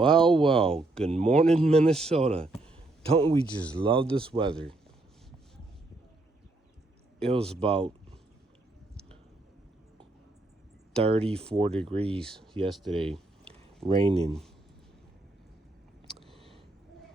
Well, good morning, Minnesota. Don't we just love this weather? It was about 34 degrees yesterday, raining.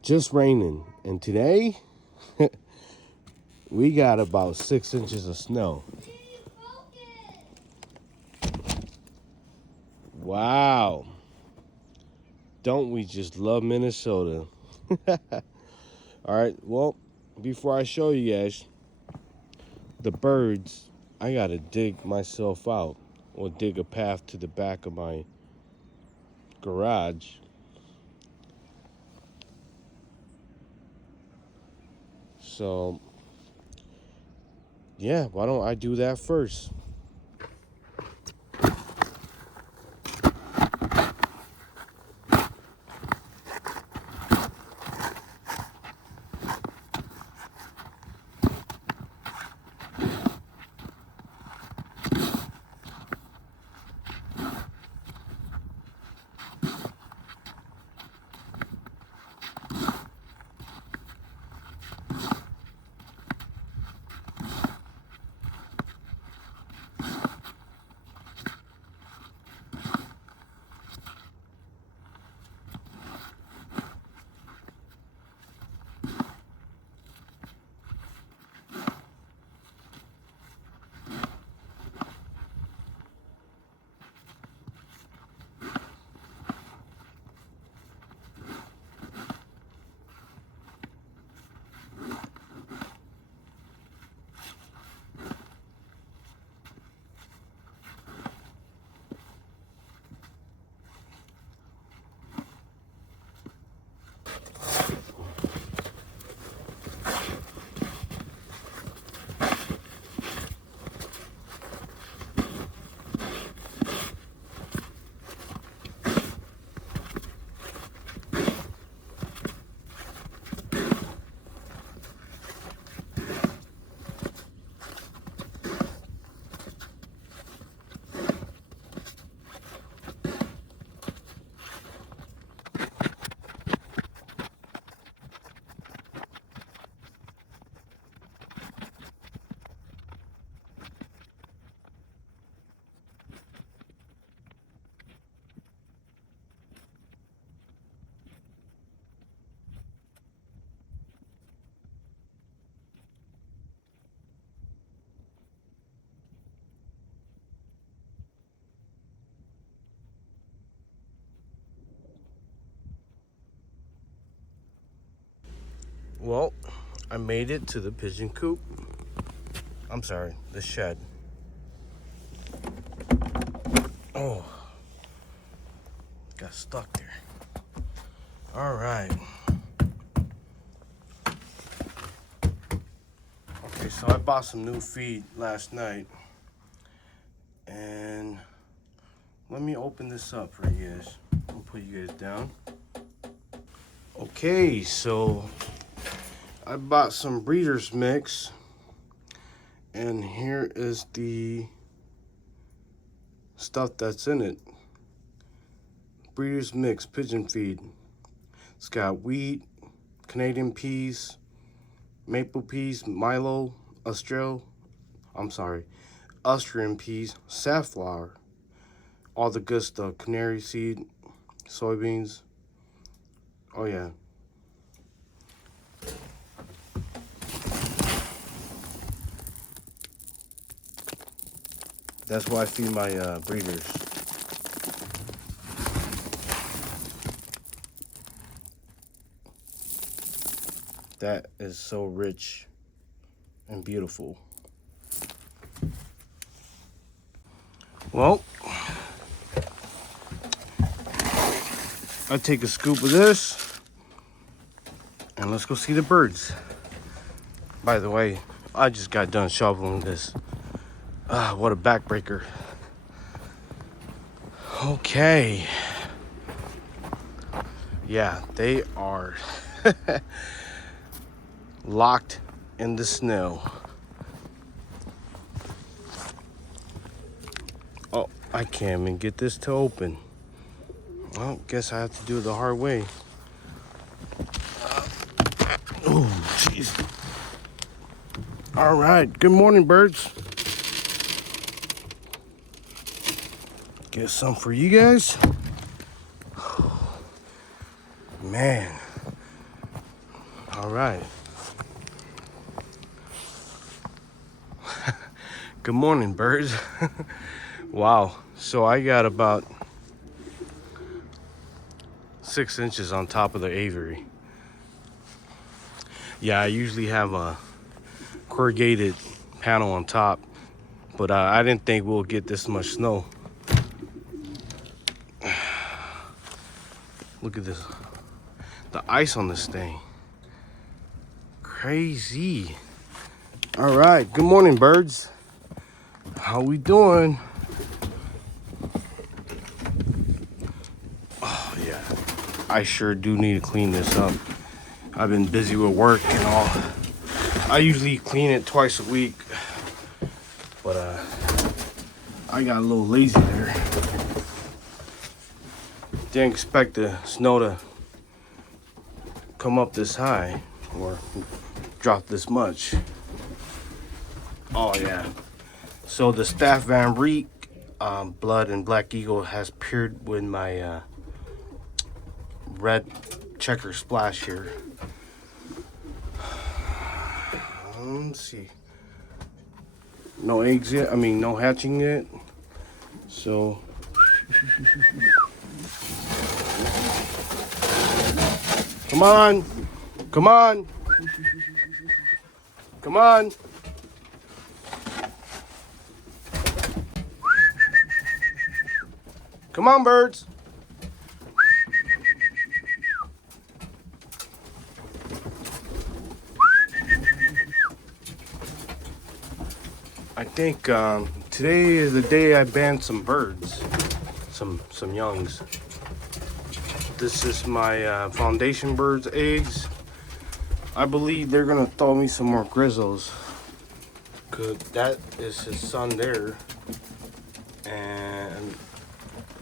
Just raining. And today, we got about 6 inches of snow. Wow. Don't we just love Minnesota? All right, well, before I show you guys the birds, I got to dig myself out or dig a path to the back of my garage. So, yeah, why don't I do that first? Well, I made it to the pigeon coop. I'm sorry, the shed. Oh, got stuck there. All right. Okay, so I bought some new feed last night. And let me open this up for you guys. I'll put you guys down. Okay, so I bought some breeders mix. And here is the stuff that's in it. Breeders mix pigeon feed. It's got wheat, Canadian peas, maple peas, Milo, Austrian peas, safflower, all the good stuff, canary seed, soybeans. Oh yeah. That's why I feed my breeders. That is so rich and beautiful. Well, I take a scoop of this and let's go see the birds. By the way, I just got done shoveling this. What a backbreaker. Okay. Yeah, they are locked in the snow. Oh, I can't even get this to open. Well, guess I have to do it the hard way. Oh, jeez. All right. Good morning, birds. Get some for you guys. Man. All right. Good morning, birds. Wow. So I got about 6 inches on top of the aviary. Yeah, I usually have a corrugated panel on top, but I didn't think we'll get this much snow. Look at this. The ice on this thing. Crazy. All right. Good morning, birds. How we doing? Oh, yeah. I sure do need to clean this up. I've been busy with work and all. I usually clean it twice a week, but I got a little lazy there. Didn't expect the snow to come up this high or drop this much. Oh yeah. So the Staff Van Reek Blood and Black Eagle has paired with my red checker splash here. Let's see. No eggs yet. I mean, no hatching yet. So. Come on. Come on. Come on. Come on, birds. I think today is the day I banned some birds, some youngs. This is my foundation bird's eggs. I believe they're gonna throw me some more grizzles. Cause that is his son there, and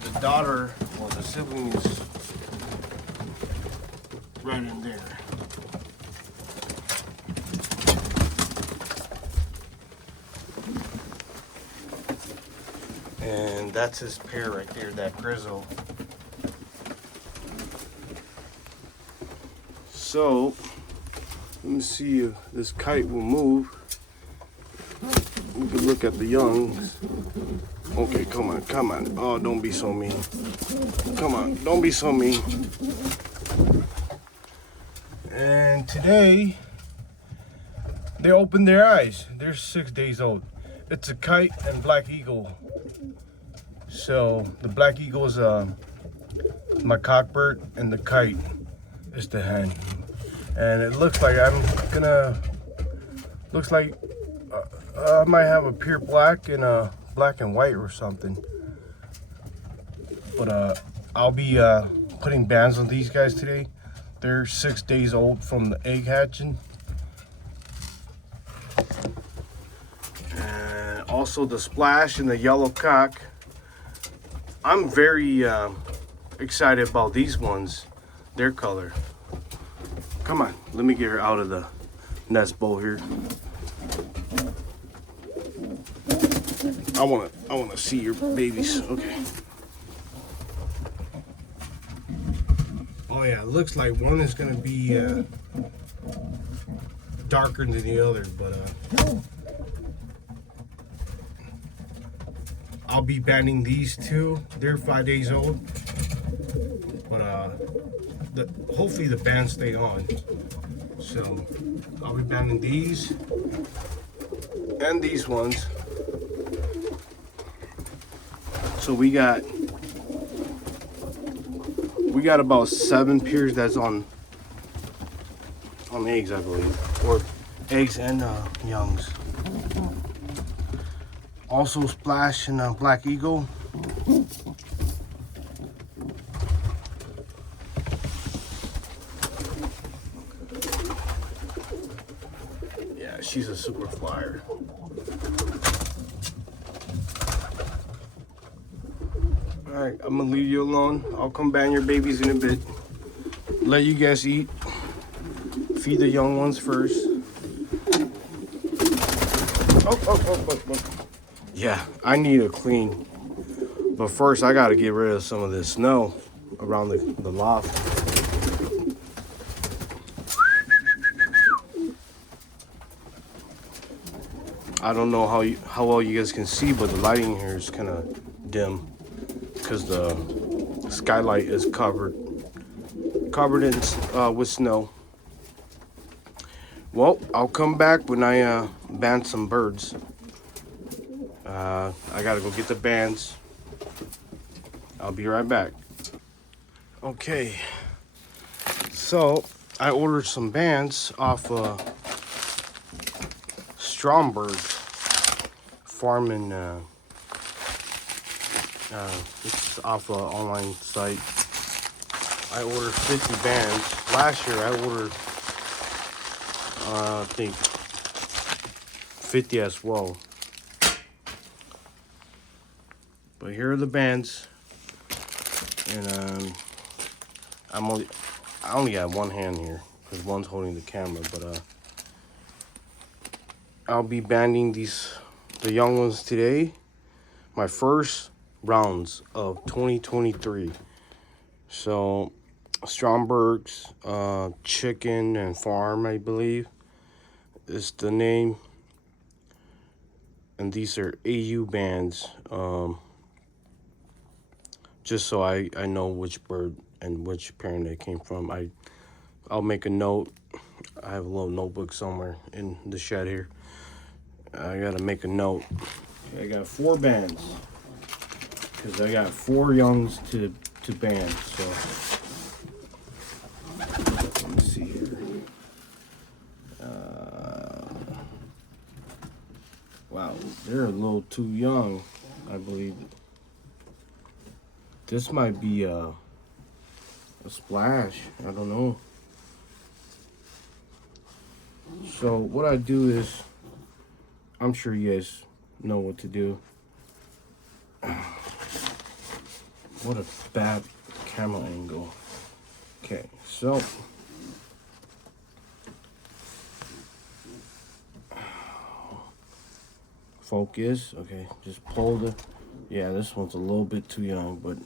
the daughter, well, the sibling is right in there. And that's his pair right there, that grizzle. So, let me see if this kite will move. We can look at the youngs. Okay, come on, come on. Oh, don't be so mean. Come on, don't be so mean. And today, they opened their eyes. They're 6 days old. It's a kite and black eagle. So the black eagle is my cockbird, and the kite is the hen. And it looks like I might have a pure black and a black and white or something. But I'll be putting bands on these guys today. They're 6 days old from the egg hatching. And also the splash and the yellow cock. I'm very excited about these ones, their color. Come on, let me get her out of the nest bowl here. I wanna see your babies. Okay. Oh yeah, it looks like one is gonna be darker than the other, but I'll be banding these two. They're 5 days old, but hopefully the bands stay on. So I'll be banding these and these ones. So we got about 7 pairs that's on eggs, I believe, or eggs and youngs. Also splash and black eagle. Yeah, she's a super flyer. Alright, I'm gonna leave you alone. I'll come bang your babies in a bit. Let you guys eat. Feed the young ones first. Oh. Yeah, I need a clean. But first, I gotta get rid of some of this snow around the loft. I don't know how well you guys can see, but the lighting here is kind of dim because the skylight is covered in with snow. Well, I'll come back when I band some birds. I gotta go get the bands. I'll be right back. Okay, so I ordered some bands off Stromberg farm in it's off an online site. I ordered 50 bands. Last year I ordered I think 50 as well. But here are the bands, and I only got one hand here because one's holding the camera. But I'll be banding the young ones today. My first rounds of 2023. So Stromberg's Chicken and Farm, I believe, is the name. And these are AU bands. Just so I know which bird and which parent they came from. I'll make a note. I have a little notebook somewhere in the shed here. I gotta make a note. I got 4 bands because I got 4 youngs to band. So let me see here. Wow, they're a little too young, I believe. This might be a splash. I don't know. So what I do is, I'm sure you guys know what to do. What a bad camera angle. Okay, so focus. Okay, just pull the. Yeah, this one's a little bit too young, but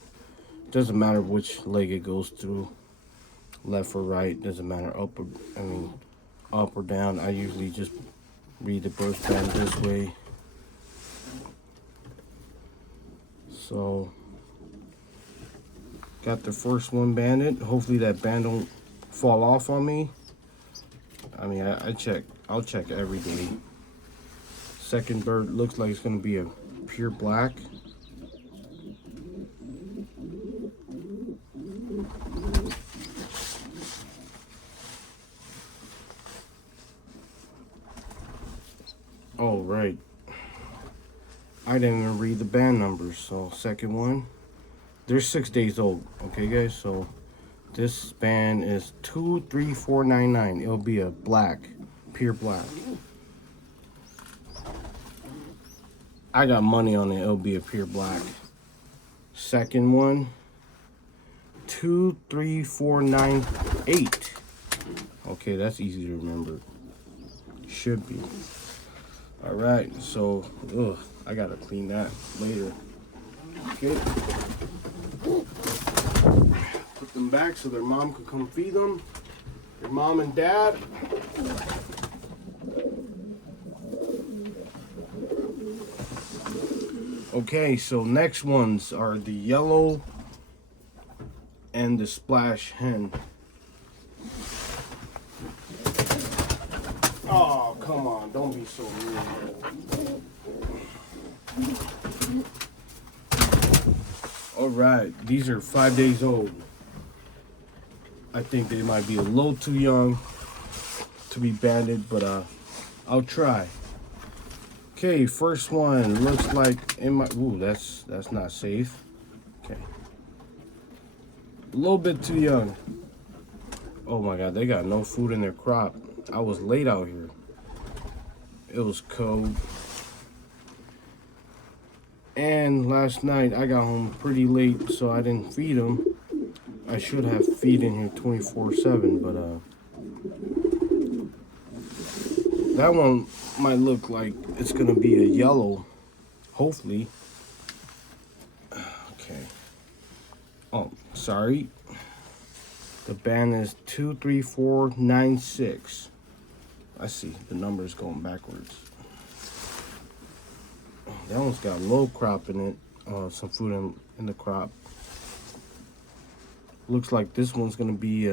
doesn't matter which leg it goes through, left or right, doesn't matter, up or down. I usually just read the birth band this way. So got the first one banded. Hopefully that band don't fall off on me. I mean, I'll check every day. Second bird looks like it's gonna be a pure black. Oh, right. I didn't even read the band numbers. So second one, they're 6 days old. Okay, guys. So this band is 23499. It'll be a black, pure black. I got money on it. It'll be a pure black. Second one, 23498. Okay, that's easy to remember. Should be. All right, so I gotta clean that later. Okay, put them back so their mom can come feed them. Their mom and dad. Okay, so next ones are the yellow and the splash hen. Oh, come on, don't be so mean. All right, these are 5 days old. I think they might be a little too young to be banded, but I'll try. Okay, first one looks like in my. Ooh, that's not safe. Okay, a little bit too young. Oh my God, they got no food in their crop. I was late out here. It was cold. And last night I got home pretty late, so I didn't feed them. I should have feed in here 24/7, but that one might look like it's gonna be a yellow, hopefully. Okay. Oh, sorry. The band is 23496. I see the numbers going backwards. That one's got low crop in it. Some food in the crop. Looks like this one's gonna be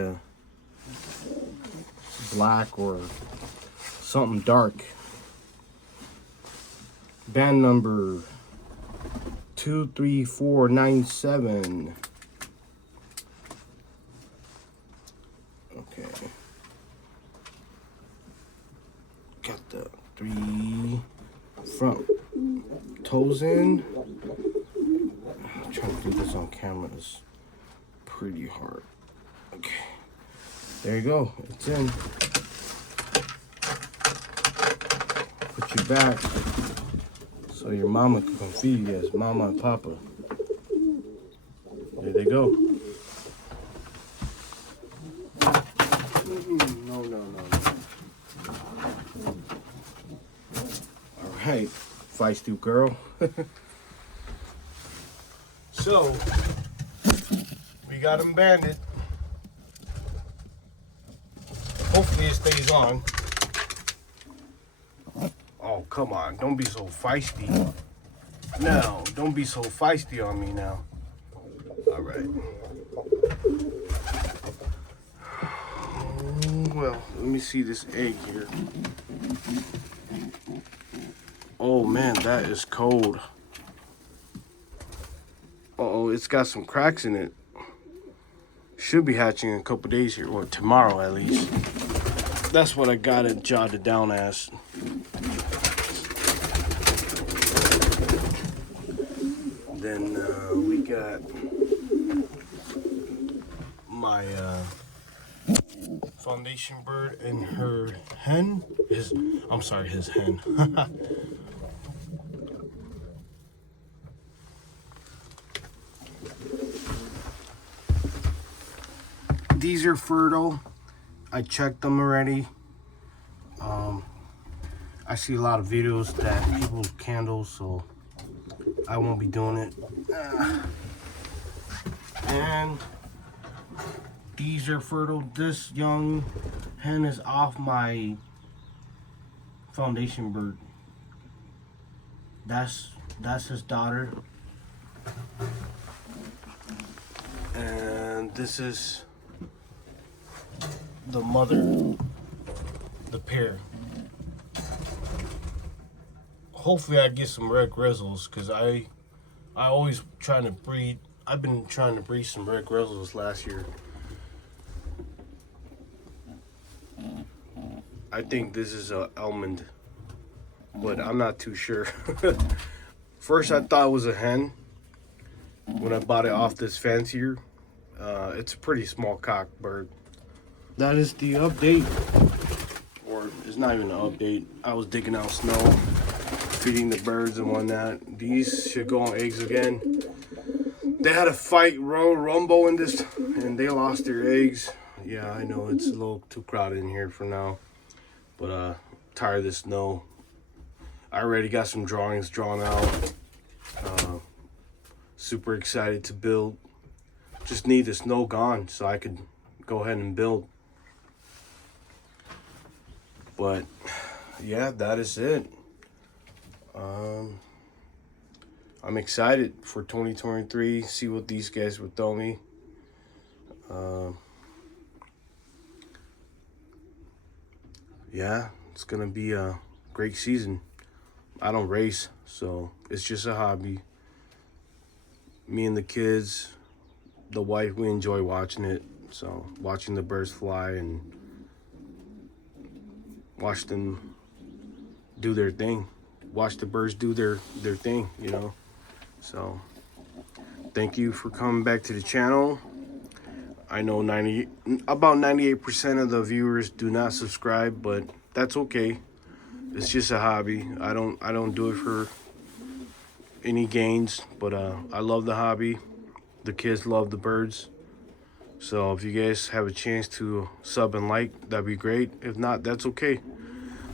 black or something dark. Band number 23497. Okay. Got the 3 front toes in. I'm trying to do this on camera. It's pretty hard. Okay. There you go. It's in. Put you back so your mama can come feed you guys. Mama and Papa. There they go. No. All right, feisty girl. So, we got him banded. Hopefully it stays on. Oh, come on. Don't be so feisty. No, don't be so feisty on me now. All right. Well, let me see this egg here. Oh, man, that is cold. Uh-oh, it's got some cracks in it. Should be hatching in a couple days here, or tomorrow at least. That's what I got it jotted down as. Then we got my foundation bird and her hen. His hen. These are fertile. I checked them already. I see a lot of videos that people candle, so I won't be doing it. And these are fertile. This young hen is off my foundation bird. That's his daughter. And this is the mother, the pair. Hopefully I get some red grizzles, because I always trying to breed. I've been trying to breed some red grizzles last year. I think this is a almond, but I'm not too sure. First I thought it was a hen when I bought it off this fancier. It's a pretty small cock bird. That is the update, or it's not even an update. I was digging out snow, feeding the birds and whatnot. These should go on eggs again. They had a fight, rumble in this, and they lost their eggs. Yeah, I know it's a little too crowded in here for now, but tired of the snow. I already got some drawings drawn out. Super excited to build. Just need the snow gone so I could go ahead and build. But yeah, that is it. I'm excited for 2023. See what these guys will throw me. Yeah, it's gonna be a great season. I don't race, so it's just a hobby. Me and the kids, the wife, we enjoy watching it. So watching the birds fly and watch them do their thing. Watch the birds do their thing, you know. So thank you for coming back to the channel. I know about 98% of the viewers do not subscribe, but that's okay. It's just a hobby. I don't do it for any gains, but I love the hobby. The kids love the birds. So if you guys have a chance to sub and like, that'd be great. If not, that's okay.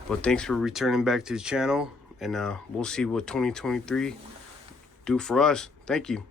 But thanks for returning back to the channel, and we'll see what 2023 do for us. Thank you.